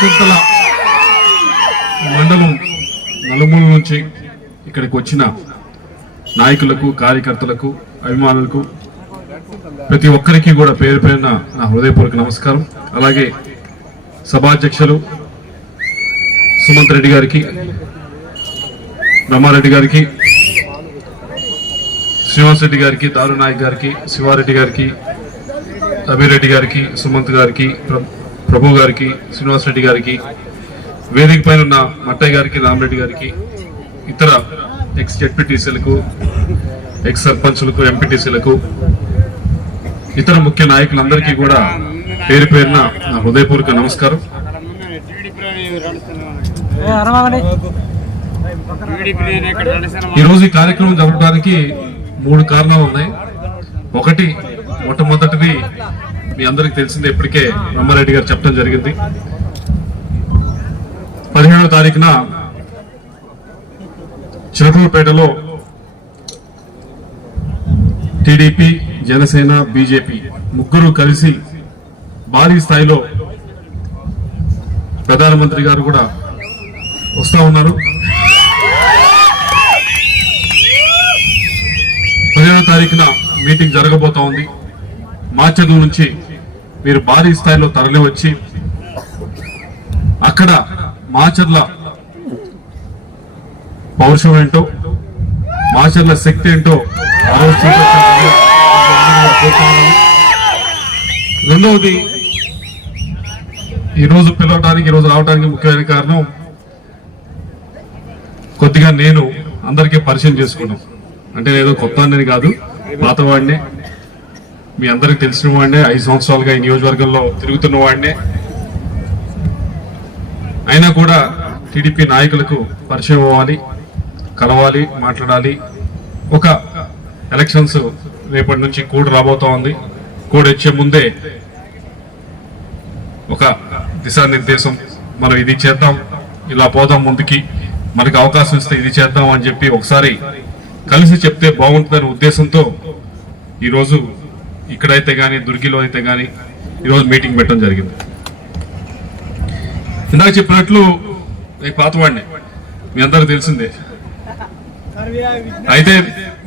చింతల మండలం నలుమూల నుంచి ఇక్కడికి వచ్చిన నాయకులకు, కార్యకర్తలకు, అభిమానులకు ప్రతి ఒక్కరికి కూడా పేరు పేరున నా హృదయపూర్వక నమస్కారం. అలాగే సభాధ్యక్షులు సుమంత్ రెడ్డి గారికి, బ్రహ్మారెడ్డి గారికి, శ్రీనివాస్ రెడ్డి గారికి, దారు నాయక్ గారికి, శివారెడ్డి గారికి, అభిరెడ్డి గారికి, సుమంత్ గారికి, ప్రభు గారికి, శ్రీనివాస్ రెడ్డి గారికి, వేదిక పైన ఉన్న మట్టయ్య గారికి, రామరెడ్డి గారికి, ఇతర ఎక్స్ జెడ్పీటీసీలకు, ఎక్స్ సర్పంచులకు, ఎంపీటీసీలకు, ఇతర ముఖ్య నాయకులందరికీ కూడా పేరు పేరున నా హృదయపూర్వక నమస్కారం. ఈరోజు ఈ కార్యక్రమం జరపడానికి 3 కారణాలు ఉన్నాయి. ఒకటి, మొట్టమొదటిది మీ అందరికి తెలిసిందే, ఇప్పటికే బ్రహ్మారెడ్డి గారు చెప్పడం జరిగింది. 17వ తారీఖున చిలకలూరుపేటలో టీడీపీ, జనసేన, బీజేపీ ముగ్గురు కలిసి భారీ స్థాయిలో ప్రధానమంత్రి గారు కూడా వస్తా ఉన్నారు. 15వ తారీఖున మీటింగ్ జరగబోతా ఉంది. మాచర్ల నుంచి మీరు భారీ స్థాయిలో తరలి వచ్చి అక్కడ మాచర్ల పౌరుషం ఏంటో, మాచర్ల శక్తి ఏంటో రెండవది, ఈరోజు పిలవడానికి, ఈరోజు రావడానికి ముఖ్యమైన కారణం కొద్దిగా నేను అందరికీ పరిచయం చేసుకున్నాం. అంటే నేను కొత్త అనేది కాదు, పాతవాడినే, మీ అందరికి తెలిసిన వాడినే, 5 సంవత్సరాలుగా ఈ నియోజకవర్గంలో తిరుగుతున్న వాడినే. అయినా కూడా టీడీపీ నాయకులకు పరిచయం అవ్వాలి, కలవాలి, మాట్లాడాలి. ఒక ఎలక్షన్స్ రేపటి నుంచి కోడ్ రాబోతా ఉంది. కోడ్ వచ్చే ముందే ఒక దిశానిర్దేశం, మనం ఇది చేద్దాం, ఇలా పోదాం ముందుకి, మనకి అవకాశం ఇస్తే ఇది చేద్దాం అని చెప్పి ఒకసారి కలిసి చెప్తే బాగుంటుందనే ఉద్దేశంతో ఈరోజు ఇక్కడైతే కానీ, దుర్గిలో అయితే కానీ ఈరోజు మీటింగ్ పెట్టడం జరిగింది. ఇందాక చెప్పినట్లు నేను పాతవాడిని, మీ అందరికి తెలిసిందే. అయితే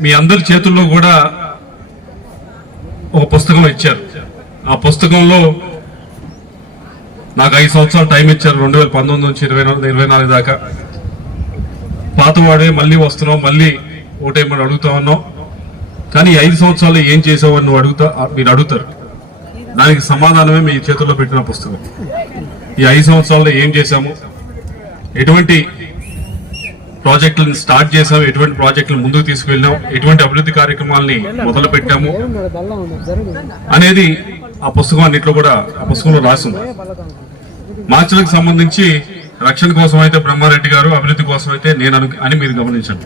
మీ అందరి చేతుల్లో కూడా ఒక పుస్తకం ఇచ్చారు. ఆ పుస్తకంలో నాకు 5 సంవత్సరాలు టైం ఇచ్చారు, 2019 నుంచి 2024 దాకా. పాతవాడే, మళ్ళీ వస్తున్నావు, మళ్ళీ ఓటేమని అడుగుతా ఉన్నావు, కానీ 5 సంవత్సరాలు ఏం చేసావని మీరు అడుగుతారు. దానికి సమాధానమే మీ చేతుల్లో పెట్టిన పుస్తకం. ఈ 5 సంవత్సరాల్లో ఏం చేశాము, ఎటువంటి ప్రాజెక్టులను స్టార్ట్ చేసాము, ఎటువంటి ప్రాజెక్టులు ముందుకు తీసుకువెళ్ళాం, ఎటువంటి అభివృద్ధి కార్యక్రమాలని మొదలు పెట్టాము అనేది ఆ పుస్తకం అన్నింటిలో కూడా ఆ పుస్తకంలో రాసింది. మార్చిలకు సంబంధించి రక్షణ కోసం అయితే బ్రహ్మారెడ్డి గారు, అభివృద్ధి కోసం అయితే నేను అని మీరు గమనించండి.